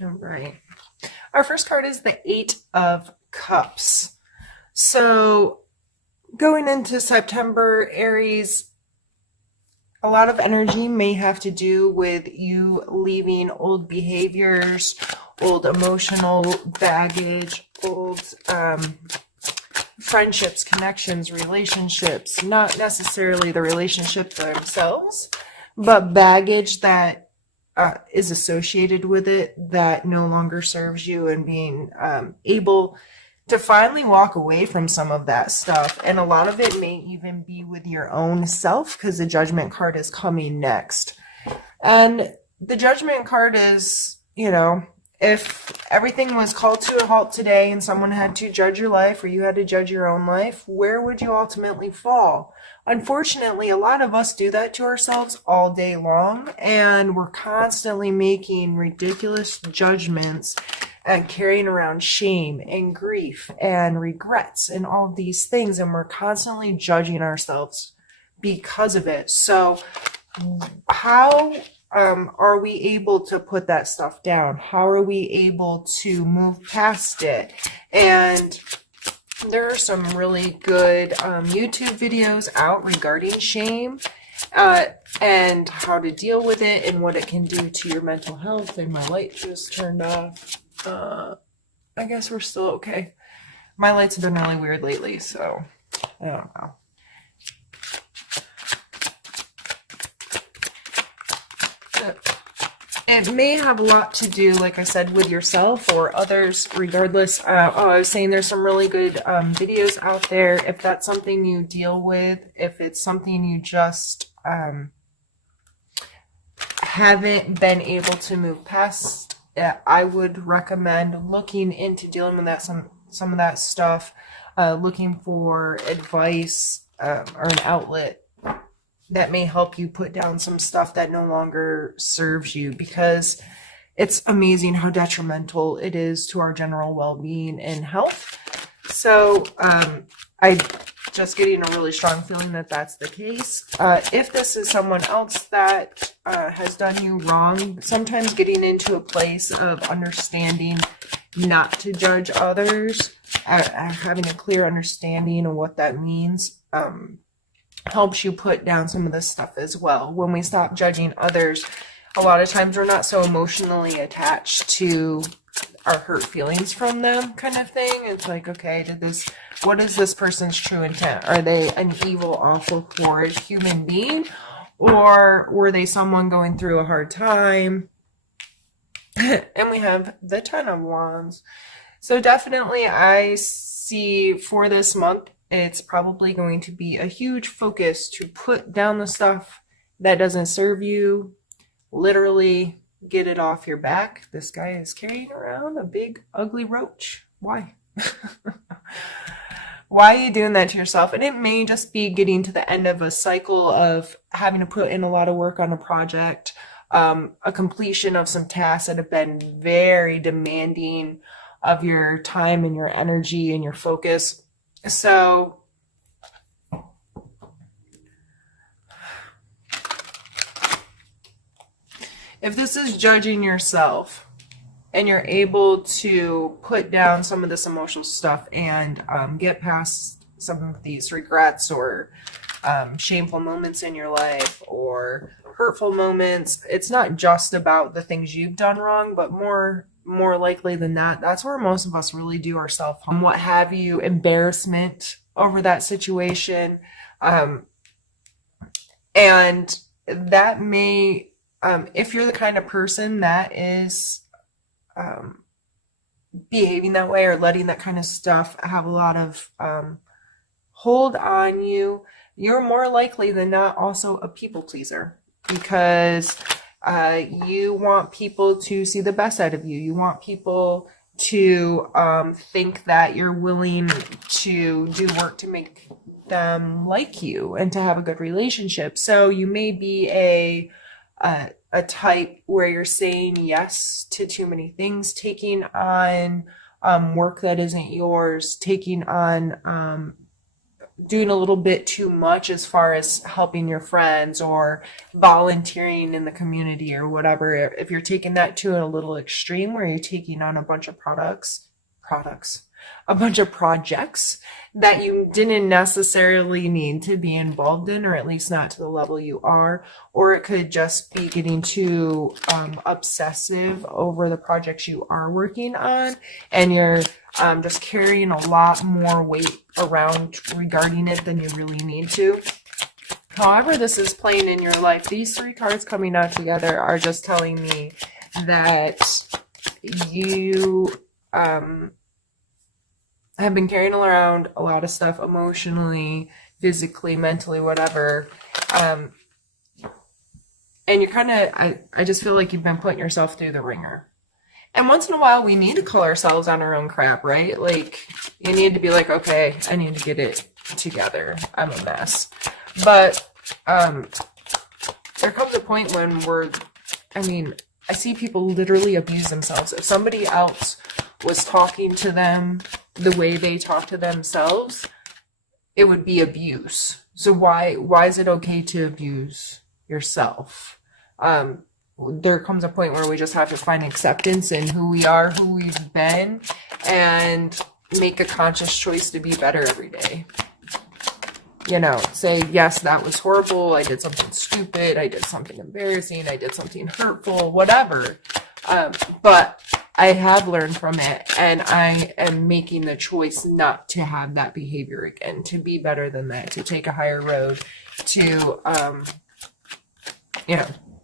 All right. Our first card is the Eight of Cups. So going into September, Aries, a lot of energy may have to do with you leaving old behaviors, old emotional baggage, old friendships, connections, relationships, not necessarily the relationship themselves, but baggage that is associated with it that no longer serves you, and being able to finally walk away from some of that stuff. And a lot of it may even be with your own self, because the Judgment card is coming next. And the Judgment card is, if everything was called to a halt today and someone had to judge your life, or you had to judge your own life, where would you ultimately fall? Unfortunately, a lot of us do that to ourselves all day long, and we're constantly making ridiculous judgments and carrying around shame and grief and regrets and all of these things, and we're constantly judging ourselves because of it. So how are we able to put that stuff down? How are we able to move past it? And there are some really good YouTube videos out regarding shame and how to deal with it and what it can do to your mental health. And my light just turned off. I guess we're still okay. My lights have been really weird lately, so I don't know. It may have a lot to do, like I said, with yourself or others, regardless. I was saying there's some really good videos out there. If that's something you deal with, if it's something you just haven't been able to move past, I would recommend looking into dealing with that, some of that stuff, looking for advice or an outlet that may help you put down some stuff that no longer serves you, because it's amazing how detrimental it is to our general well-being and health. So I just getting a really strong feeling that that's the case. If this is someone else that has done you wrong, sometimes getting into a place of understanding not to judge others, having a clear understanding of what that means, helps you put down some of this stuff as well. When we stop judging others, a lot of times we're not so emotionally attached to our hurt feelings from them, kind of thing. It's like, okay, what is this person's true intent? Are they an evil, awful, horrid human being? Or were they someone going through a hard time? And we have the Ten of Wands. So definitely I see for this month, it's probably going to be a huge focus to put down the stuff that doesn't serve you. Literally get it off your back. This guy is carrying around a big, ugly roach. Why? Why are you doing that to yourself? And it may just be getting to the end of a cycle of having to put in a lot of work on a project, a completion of some tasks that have been very demanding of your time and your energy and your focus. So if this is judging yourself and you're able to put down some of this emotional stuff and get past some of these regrets or shameful moments in your life or hurtful moments, it's not just about the things you've done wrong, but more likely than that, that's where most of us really do our self-harm, what have you, embarrassment over that situation. And that may, if you're the kind of person that is behaving that way or letting that kind of stuff have a lot of hold on you, you're more likely than not also a people pleaser, because you want people to see the best out of you. You want people to think that you're willing to do work to make them like you and to have a good relationship. So you may be a type where you're saying yes to too many things, taking on work that isn't yours, taking on doing a little bit too much as far as helping your friends or volunteering in the community or whatever. If you're taking that to a little extreme where you're taking on a bunch of a bunch of projects that you didn't necessarily need to be involved in, or at least not to the level you are, or it could just be getting too obsessive over the projects you are working on, and you're just carrying a lot more weight around regarding it than you really need to. However this is playing in your life, these three cards coming out together are just telling me that you have been carrying around a lot of stuff emotionally, physically, mentally, whatever. And you're kind of, I just feel like you've been putting yourself through the ringer. And once in a while, we need to call ourselves on our own crap, right? Like, you need to be like, okay, I need to get it together. I'm a mess. But there comes a point when I see people literally abuse themselves. If somebody else was talking to them the way they talk to themselves, it would be abuse. So why is it okay to abuse yourself? There comes a point where we just have to find acceptance in who we are, who we've been, and make a conscious choice to be better every day. You know, say, yes, that was horrible. I did something stupid. I did something embarrassing. I did something hurtful, whatever. But I have learned from it, and I am making the choice not to have that behavior again, to be better than that, to take a higher road, to,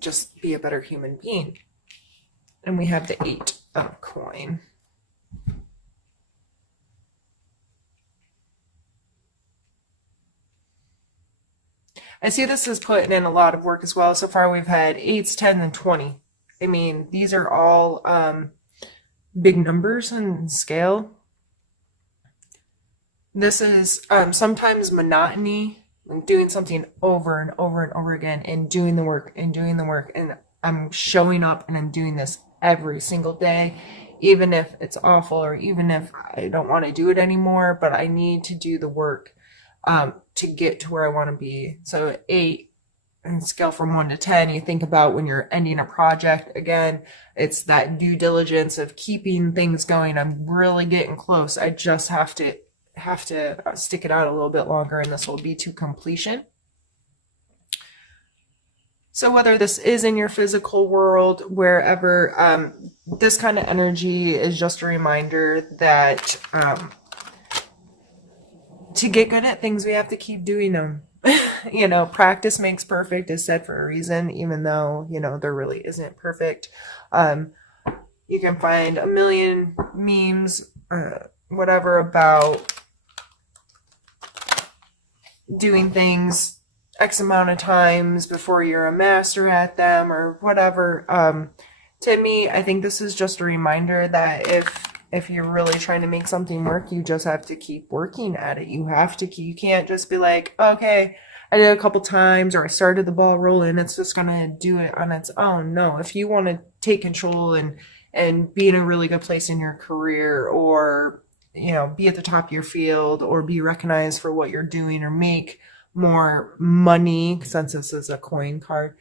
just be a better human being. And we have the 8 of coin. I see this as putting in a lot of work as well. So far we've had 8s, 10s, and 20. I mean, these are all big numbers in scale. This is sometimes monotony, like doing something over and over and over again, and doing the work and doing the work. And I'm showing up and I'm doing this every single day, even if it's awful or even if I don't want to do it anymore, but I need to do the work to get to where I want to be. So 8, and scale from 1 to 10, you think about when you're ending a project, again, it's that due diligence of keeping things going. I'm really getting close. I just have to stick it out a little bit longer, and this will be to completion. So whether this is in your physical world, wherever, this kind of energy is just a reminder that to get good at things, we have to keep doing them. You know, practice makes perfect is said for a reason, even though, there really isn't perfect. You can find a million memes, whatever, about doing things X amount of times before you're a master at them or whatever. To me, I think this is just a reminder that if you're really trying to make something work, you just have to keep working at it. You can't just be like, okay, I did it a couple times, or I started the ball rolling, it's just going to do it on its own. No, if you want to take control and be in a really good place in your career, or, be at the top of your field, or be recognized for what you're doing, or make more money, since this is a coin card,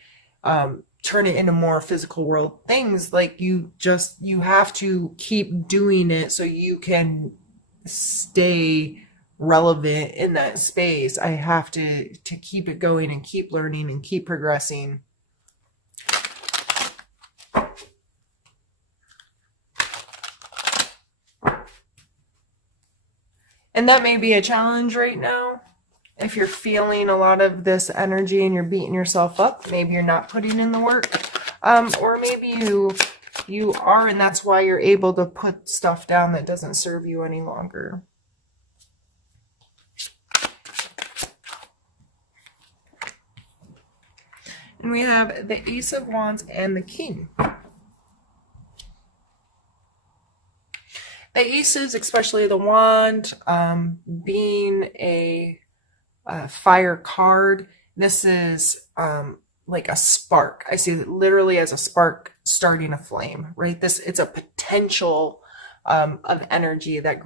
turn it into more physical world things, like you have to keep doing it so you can stay relevant in that space. I have to keep it going and keep learning and keep progressing. And that may be a challenge right now. If you're feeling a lot of this energy and you're beating yourself up, maybe you're not putting in the work. Or maybe you are, and that's why you're able to put stuff down that doesn't serve you any longer. And we have the Ace of Wands and the King. The Aces, especially the Wand, being a fire card, this is like a spark. I see it literally as a spark starting a flame, right? It's a potential of energy that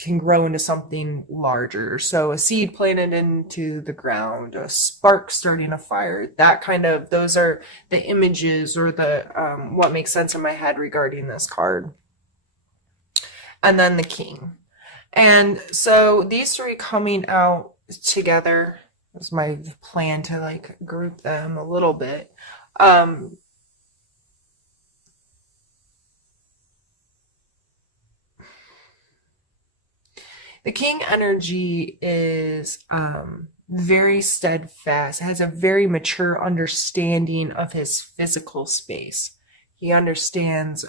can grow into something larger. So a seed planted into the ground, a spark starting a fire, those are the images or the what makes sense in my head regarding this card. And then the king. And so these three coming out together was my plan to like group them a little bit. The king energy is very steadfast, has a very mature understanding of his physical space. He understands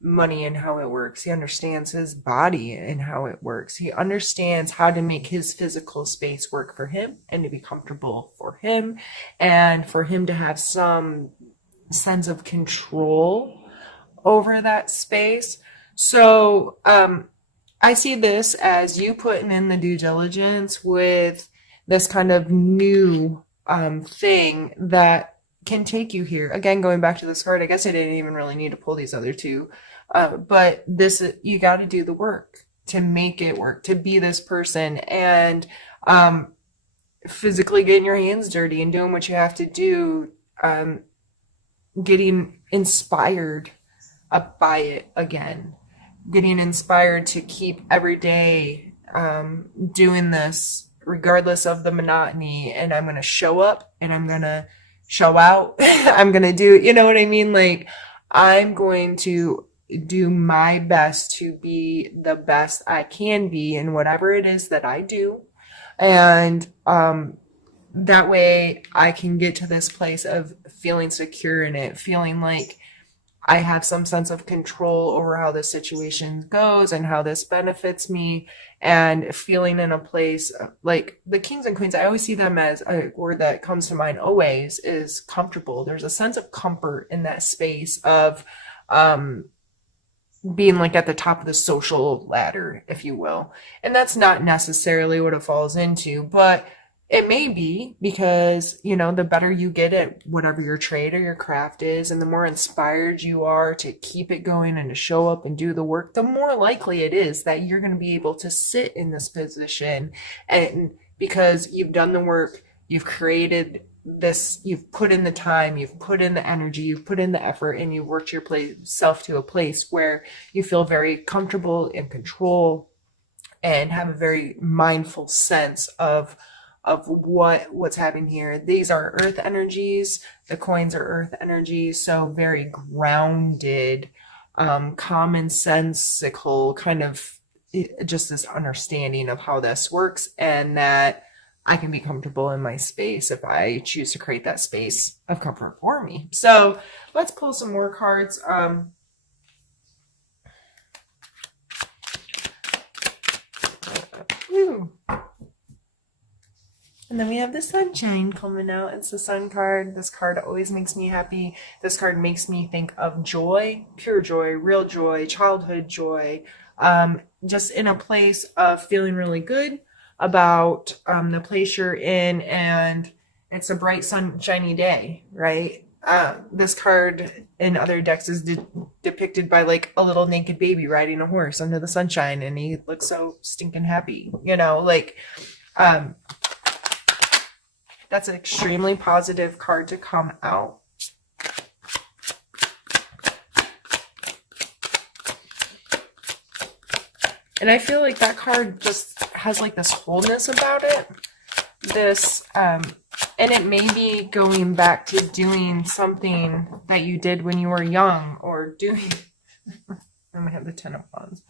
money and how it works. He understands his body and how it works. He understands how to make his physical space work for him and to be comfortable for him and for him to have some sense of control over that space. So, I see this as you putting in the due diligence with this kind of new thing that can take you here. Again, going back to this card, I guess I didn't even really need to pull these other two. But you got to do the work to make it work, to be this person and physically getting your hands dirty and doing what you have to do, getting inspired by it again. Getting inspired to keep every day doing this regardless of the monotony, and I'm going to show up and I'm going to show out. I'm going to do, you know what I mean? Like, I'm going to do my best to be the best I can be in whatever it is that I do. And that way I can get to this place of feeling secure in it, feeling like I have some sense of control over how this situation goes and how this benefits me, and feeling in a place like the kings and queens. I always see them as a word that comes to mind always is comfortable. There's a sense of comfort in that space of being like at the top of the social ladder, if you will. And that's not necessarily what it falls into, but it may be because, you know, the better you get at whatever your trade or your craft is, and the more inspired you are to keep it going and to show up and do the work, the more likely it is that you're going to be able to sit in this position. And because you've done the work, you've created this, you've put in the time, you've put in the energy, you've put in the effort, and you've worked yourself to a place where you feel very comfortable in control and have a very mindful sense of what's happening here. These are earth energies. The coins are earth energies, so very grounded, commonsensical, kind of just this understanding of how this works, and that I can be comfortable in my space if I choose to create that space of comfort for me. So let's pull some more cards. And then we have the sunshine coming out. It's the sun card. This card always makes me happy. This card makes me think of joy, pure joy, real joy, childhood joy. Just in a place of feeling really good about the place you're in, and it's a bright, sunshiny day, right? This card in other decks is depicted by like a little naked baby riding a horse under the sunshine, and he looks so stinking happy, you know, like that's an extremely positive card to come out. And I feel like that card just has like this wholeness about it. This, and it may be going back to doing something that you did when you were young, or doing, I'm gonna have the Ten of Wands.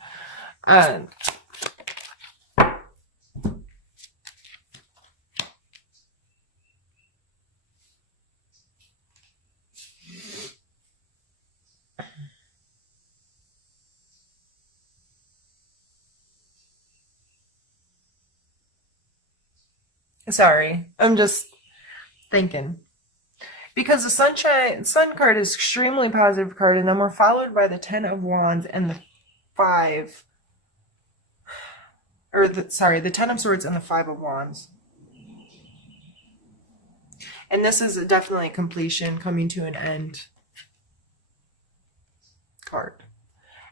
Sorry, I'm just thinking. Because the sun card is extremely positive card, and then we're followed by the Ten of Wands and the the Ten of Swords and the Five of Wands. And this is definitely a completion, coming to an end card.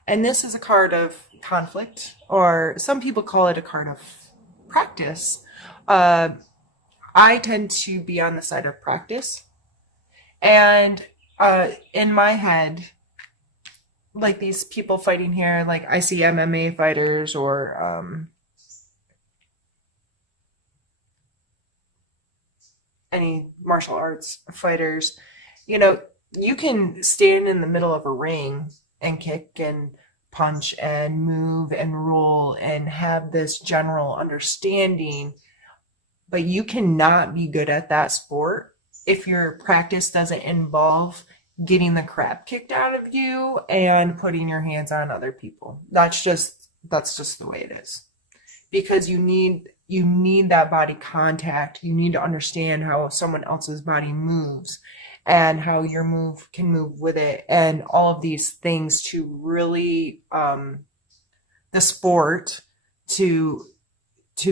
And this is a card of conflict, or some people call it a card of practice. Uh, I tend to be on the side of practice. And in my head, like these people fighting here, like I see MMA fighters or any martial arts fighters, you know, you can stand in the middle of a ring and kick and punch and move and roll and have this general understanding, but you cannot be good at that sport if your practice doesn't involve getting the crap kicked out of you and putting your hands on other people. That's just the way it is. Because you need that body contact. You need to understand how someone else's body moves and how your move can move with it, and all of these things to really the sport to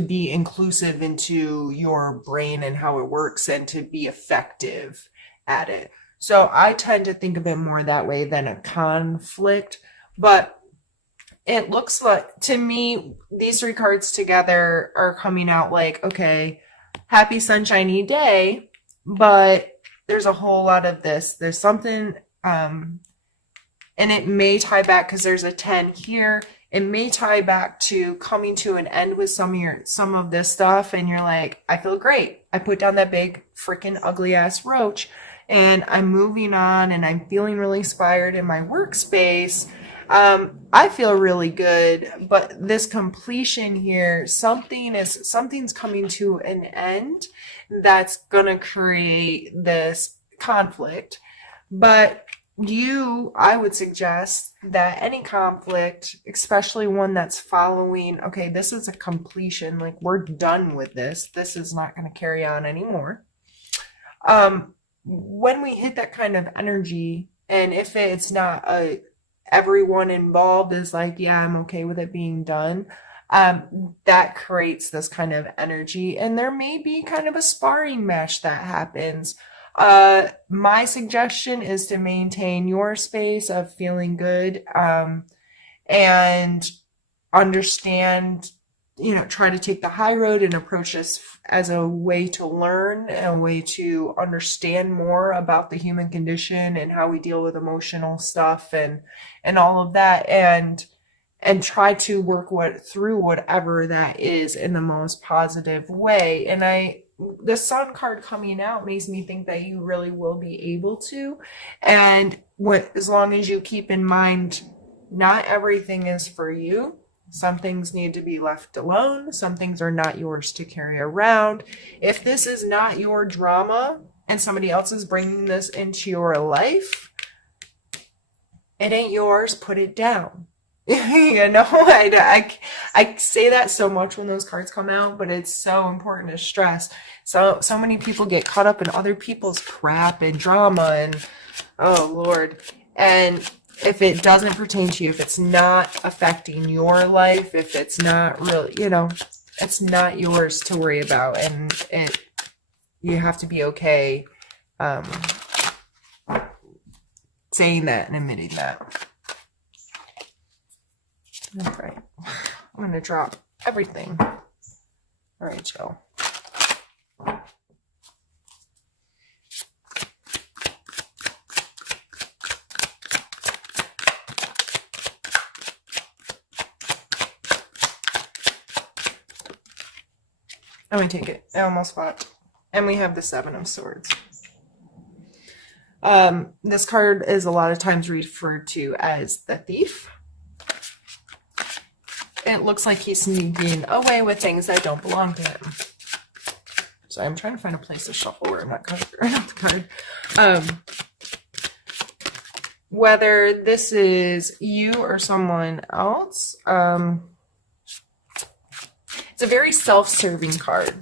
be inclusive into your brain and how it works and to be effective at it. So I tend to think of it more that way than a conflict, but it looks like, to me, these three cards together are coming out like, okay, happy sunshiny day, but there's a whole lot of this. There's something, and it may tie back because there's a 10 here. It may tie back to coming to an end with some of this stuff, and you're like, I feel great. I put down that big freaking ugly ass roach, and I'm moving on, and I'm feeling really inspired in my workspace. I feel really good, but this completion here, something's coming to an end that's gonna create this conflict. But I would suggest that any conflict, especially one that's following, okay, this is a completion, like we're done with this. This is not going to carry on anymore. When we hit that kind of energy, and if it's not everyone involved is like, yeah, I'm okay with it being done, that creates this kind of energy, and there may be kind of a sparring match that happens. My suggestion is to maintain your space of feeling good, and understand, try to take the high road and approach this as a way to learn, a way to understand more about the human condition and how we deal with emotional stuff and all of that, and try to work through whatever that is in the most positive way. And the sun card coming out makes me think that you really will be able to. And as long as you keep in mind, not everything is for you. Some things need to be left alone. Some things are not yours to carry around. If this is not your drama and somebody else is bringing this into your life, it ain't yours. Put it down. I say that so much when those cards come out, but it's so important to stress. So many people get caught up in other people's crap and drama and, oh Lord. And if it doesn't pertain to you, if it's not affecting your life, if it's not really, it's not yours to worry about, and you have to be okay saying that and admitting that. All right, I'm going to drop everything. All right, Joe. I'm going to take it. I almost fought. And we have the 7 of Swords. This card is a lot of times referred to as the thief. It looks like he's sneaking away with things that don't belong to him. So I'm trying to find a place to shuffle where I'm not the card. Whether this is you or someone else, it's a very self-serving card.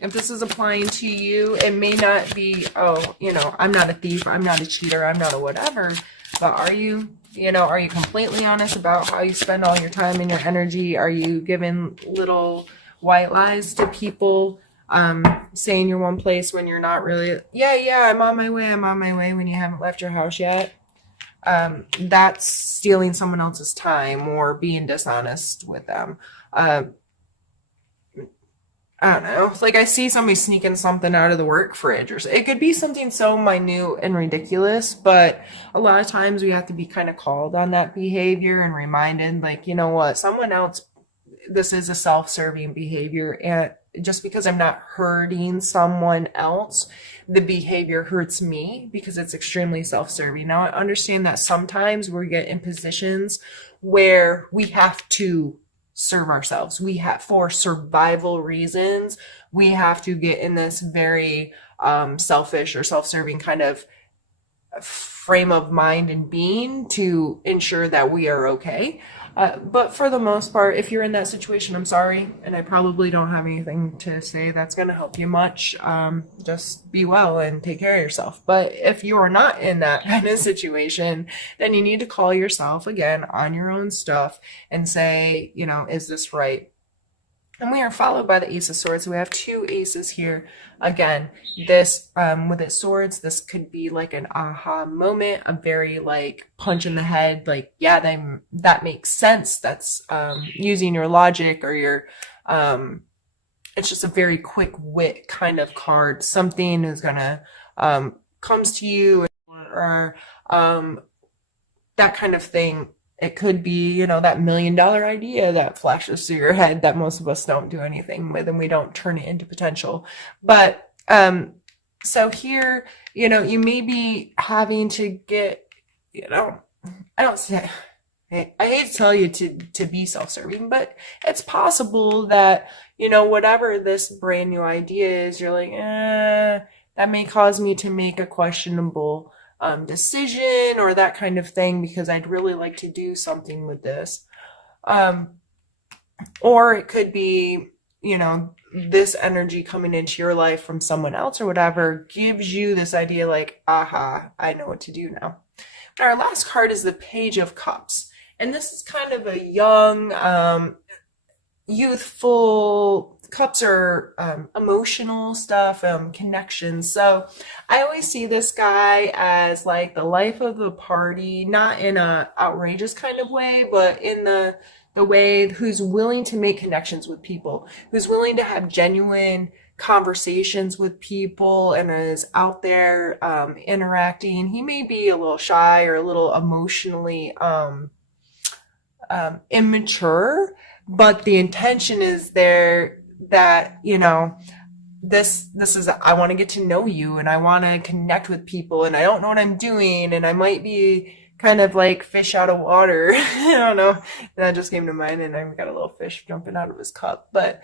If this is applying to you, it may not be, I'm not a thief, I'm not a cheater, I'm not a whatever, but are you completely honest about how you spend all your time and your energy? Are you giving little white lies to people, saying you're one place when you're not really, I'm on my way when you haven't left your house yet? that's stealing someone else's time or being dishonest with them. Uh, I don't know. Like I see somebody sneaking something out of the work fridge, or it could be something so minute and ridiculous, but a lot of times we have to be kind of called on that behavior and reminded, like, you know what, someone else, this is a self-serving behavior, and just because I'm not hurting someone else, the behavior hurts me because it's extremely self-serving. Now I understand that sometimes we get in positions where we have to serve ourselves. We have, for survival reasons, we have to get in this very selfish or self-serving kind of frame of mind and being to ensure that we are okay. But for the most part, if you're in that situation, I'm sorry, and I probably don't have anything to say that's going to help you much. Just be well and take care of yourself. But if you are not in that kind of situation, then you need to call yourself again on your own stuff and say, you know, is this right? And we are followed by the Ace of Swords. We have two aces here. Again, this, with its swords, this could be like an aha moment, a very like punch in the head, like, yeah, that makes sense. That's using your logic or your, it's just a very quick wit kind of card. Something is gonna, comes to you, or that kind of thing. It could be, you know, that $1 million idea that flashes through your head that most of us don't do anything with, and we don't turn it into potential. But so here, you know, you may be having to get, you know, I don't say, I hate to tell you to be self-serving, but it's possible that, you know, whatever this brand new idea is, you're like, that may cause me to make a questionable decision or that kind of thing, because I'd really like to do something with this. Or it could be, you know, this energy coming into your life from someone else or whatever gives you this idea like, aha, I know what to do now. And our last card is the Page of Cups. And this is kind of a young, youthful, cups are emotional stuff, connections. So I always see this guy as like the life of the party, not in a outrageous kind of way, but in the way who's willing to make connections with people, who's willing to have genuine conversations with people and is out there interacting. He may be a little shy or a little emotionally immature, but the intention is there that, you know, this is, I want to get to know you and I want to connect with people and I don't know what I'm doing and I might be kind of like fish out of water. I don't know. That just came to mind, and I've got a little fish jumping out of his cup. But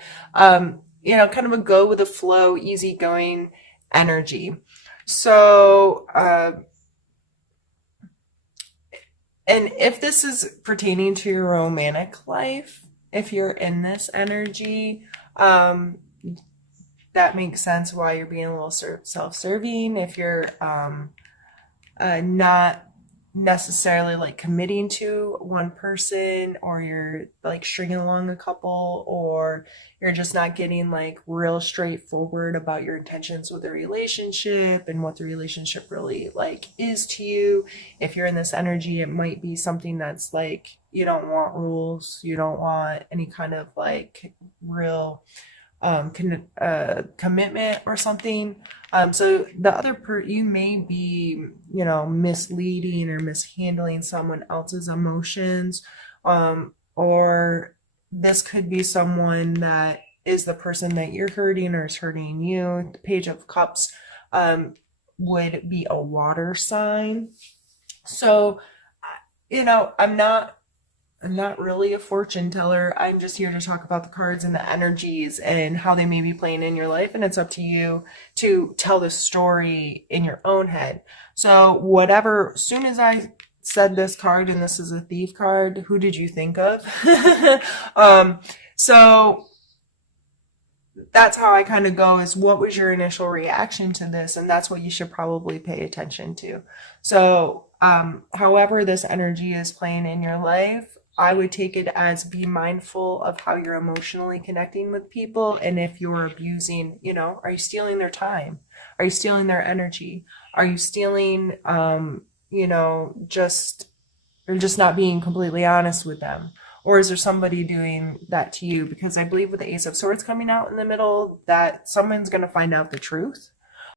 you know, kind of a go with the flow, easygoing energy. So and if this is pertaining to your romantic life, if you're in this energy, that makes sense why you're being a little self-serving. If you're not necessarily like committing to one person, or you're like stringing along a couple, or you're just not getting like real straightforward about your intentions with the relationship and what the relationship really like is to you. If you're in this energy, it might be something that's like, you don't want rules, you don't want any kind of like real commitment or something. So the other you may be, you know, misleading or mishandling someone else's emotions, or this could be someone that is the person that you're hurting or is hurting you. The Page of Cups would be a water sign. So, you know, I'm not really a fortune teller. I'm just here to talk about the cards and the energies and how they may be playing in your life. And it's up to you to tell the story in your own head. So whatever, as soon as I said this card, and this is a Thief card, who did you think of? So that's how I kind of go, is what was your initial reaction to this? And that's what you should probably pay attention to. So however this energy is playing in your life, I would take it as be mindful of how you're emotionally connecting with people. And if you're abusing, you know, are you stealing their time? Are you stealing their energy? Are you stealing just or just not being completely honest with them? Or is there somebody doing that to you? Because I believe with the Ace of Swords coming out in the middle, that someone's going to find out the truth.